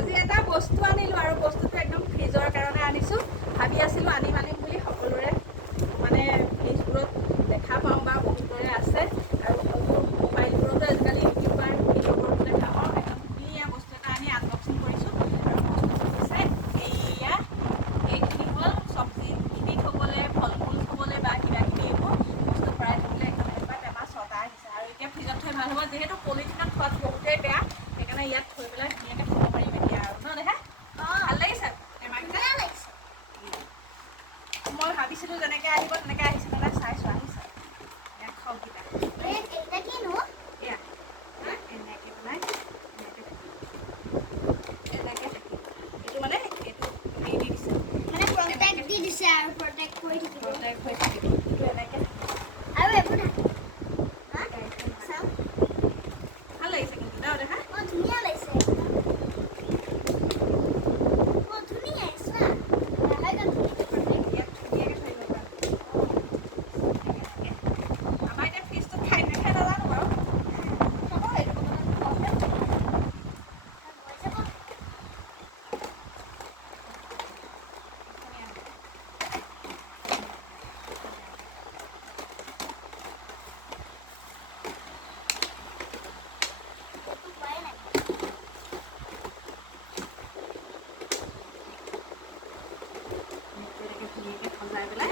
আজি এটা বস্তু আনিলোঁ আৰু বস্তুটো একদম ফ্ৰিজৰ কাৰণে আনিছোঁ ভাবি আছিলোঁ আনিম বুলি সকলোৰে মানে ফ্ৰিজবোৰত দেখা পাওঁ বা বহুতৰে আছে আৰু মোবাইলবোৰতো আজিকালি ইউটিউবাৰ ভিডিঅ'বোৰতো দেখা পাওঁ একদম ধুনীয়া বস্তু এটা আনি আনবক্সিং কৰিছোঁ আৰু বস্তুটো হৈছে এইখিনি হ'ল চব্জিখিনি থ'বলৈ ফল মূল থ'বলৈ বা কিবাকিবি এইবোৰ বস্তু ভৰাই থ'বলৈ একদম এটা টেমা ছটা আহিছে আৰু এতিয়া ফ্ৰিজত থৈ ভাল হ'ব যিহেতু পলিথিনত খোৱাটো বহুতেই বেয়া সেইকাৰণে ইয়াত থৈ পেলাই ধুনীয়াকৈ থ'ব পাৰিম এতিয়া আৰু ন দেহা ভাল লাগিছে মই ভাবিছিলোঁ যেনেকৈ আহিব তেনেকৈ আহিছে নে চাইছোঁ আহিছে ইয়াত খগকেইটা এয়া এনেকৈ পেলাই এনেকৈ থাকিব এইটো মানে এইটো হেৰি দি দিছে প্ৰটেক্ট হৈ থাকিব এইটো এনেকৈ আৰু এইবোৰ ভাল লাগিছে কিন্তু ন দেখা ধুনীয়া লাগিছে ধুনীয়াকৈ সজাই পেলাই